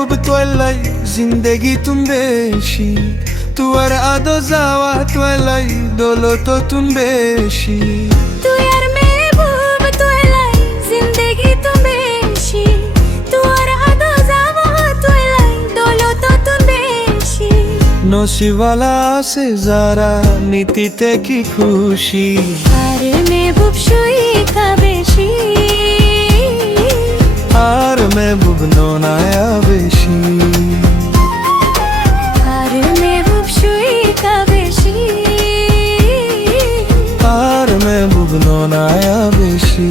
महबूब तोलाई जिंदगी तुम बेशी तुअर आदो जावा तोलाई दोलो तो तुम बेशी तू यार महबूब तोलाई जिंदगी तुम बेशी तुअर आदो जावा तोलाई दोलो तो तुम बेशी नसीबाला से जारा नीतिते की खुशी আর महबूब শুই কা বেশি আর महबूब নোনায়া বেশি আর महबूब শুই কা বেশি আর महबूब নোনায়া বেশি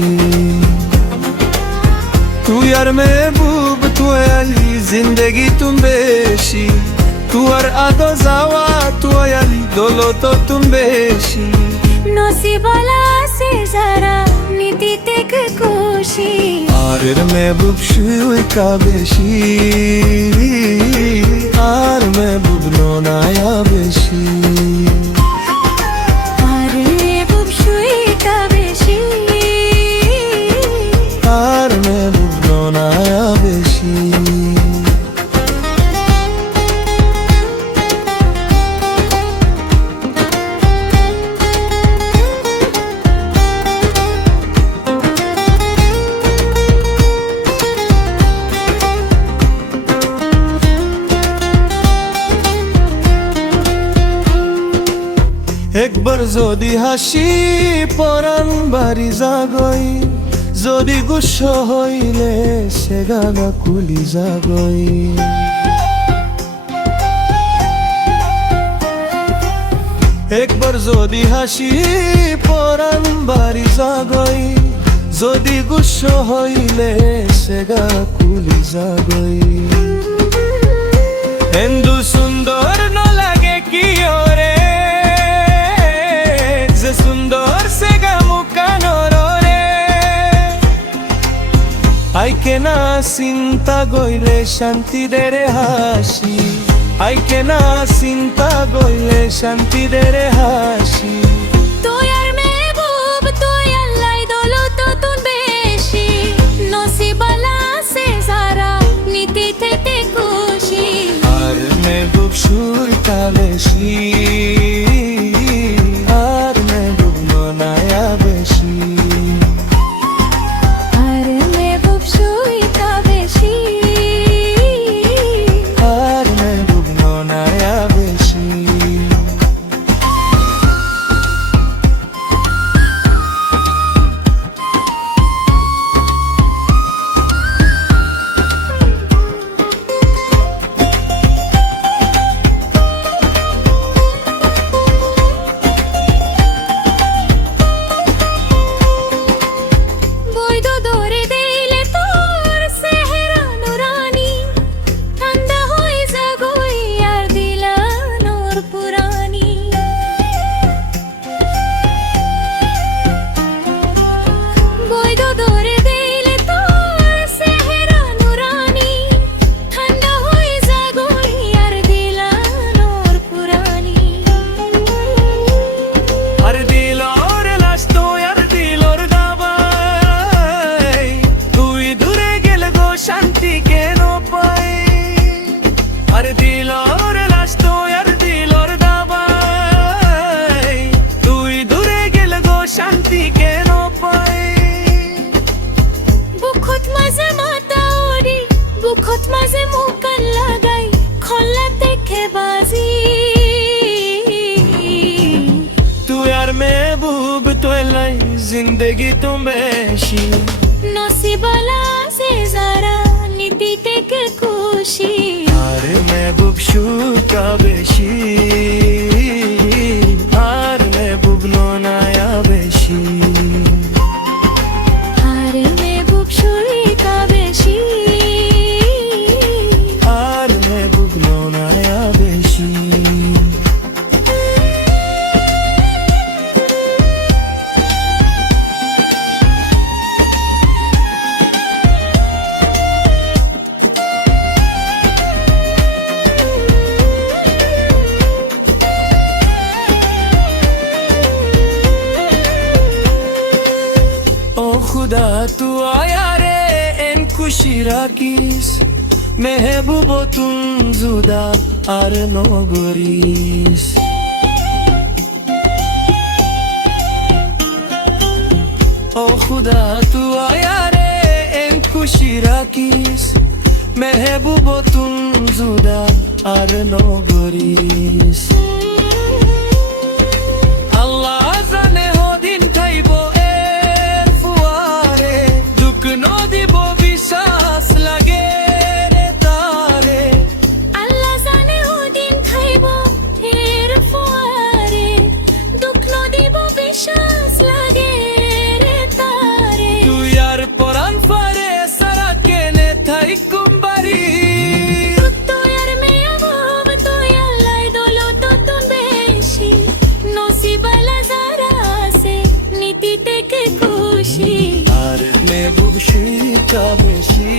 तू यार महबूब तू अली जिंदगी तुम बेशी तू और आदो जावा तू अली दोलो तो तुम बेशी নসিবালা সে যারা নীতিতে কে খুশি আর महबूब শুই কা বেশি আর महबूब নোনায়া বেশি আর महबूब শুই কা বেশি আর महबूब নোনায়া বেশি একবার যদি হাসি পরাণ বাড়ি যাগই যদি গুচ্ছ হইলে সে গানা কুলি যাগই একবার যদি হাসি পরাণ বাড়ি যাগই যদি গুচ্ছ হইলে সে গা কুলি যাগই হিন্দু সুন্দর ন লাগে কি ওরে যে সুন্দর সে গা মুকানোর রে আইকে না চিন্তা গইলে শান্তি দেরে হাসি আইকে না চিন্তা গইলে শান্তি দেরে হাসি তু यार महबूब तू अल्लाह दोलो तो तुम बेशी নসিবালা সে যারা নীতিতে কে খুশি আর महबूब শুই কা বেশি আর महबूब নোনায়া বেশি আর महबूब শুই কা বেশি আর महबूब নোনায়া বেশি বৈদ দরে দিলে তোর সেহরা নুরানি ঠান্ডা হয়ে যাগই আর দিলা নূর পুরানি বৈদ দরে দিলে তোর সেহরা নুরানি ঠান্ডা হয়ে যাগই আর দিলা নূর পুরানি আর দিলর লাশ তো আর দিলর দাবাই তুই দূরে গেলে গো শান্তি কেন পাই আর দিলর লাশ তো আর দিলর দাবাই তুই দূরে গেলে গো শান্তি কেন পাই বুকত মাঝে মাথা ওরি বুকত মাঝে মুকান লাগাই খোলা দেখে বাজি तू यार महबूब तोलाई जिंदगी तुम बेशी নসিবালা সে যারা নীতিতে কে খুশি আর महबूब শুই কা বেশি আর महबूब নোনায়া বেশি আর महबूब শুই কা বেশি আর महबूब নোনায়া বেশি खुदा तू आया रे इन खुशी राकीस মেহবুব তুম জুদা আর নগরিস ও খুদা তু আয়ারে এম খুশি রাখিস মেহবুব তুম জুদা আর নগরিস আল্লাহ জানে হদিন খাইব এর ফুয়ারে দুঃখ নদিব বিশ্বাস লাগে রে তারে আল্লাহ জানে ওদিন খাইব এর ফোয়ারে দুঃখ নদিব বিশ্বাস লাগে রে তারে তুই আর পরাণ ফারে সারা কেনে থাই কুম্বারি তুই আর মেহবুব তুই আল্লাহ দৌলত তুন বেশি নসিবালা যারা আছে নীতি থেকে খুশি আর মেহবুব শিকা বেশি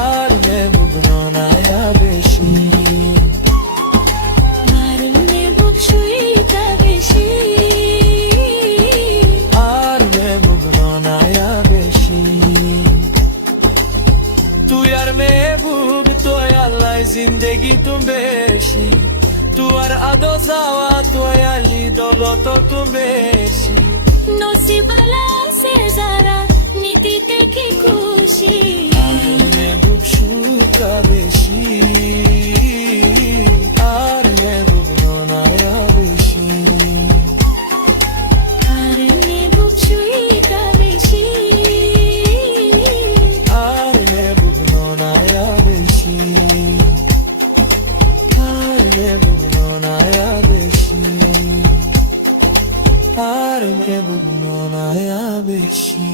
আর মেহবুব ননায়া বেশি আর মেহবুব সুইটা বেশি আর মেহবুব ননায়া বেশি তুই আর মেহবুব তুই আল্লাহ জিন্দগি তুম বেশি তু আর আদো যাওয়া তুই আলি দৌলত তুম বেশি নসিবালা আছে যারা নীতি থেকে খুশি আর মেহবুব সুকা বেশি আর মেহবুব ননায়া বেশি আর মেহবুব সুইটা বেশি আর মেহবুব ননায়া বেশি আর মেহবুব ননায়া বেশি আর মেহবুব ননায়া বেশি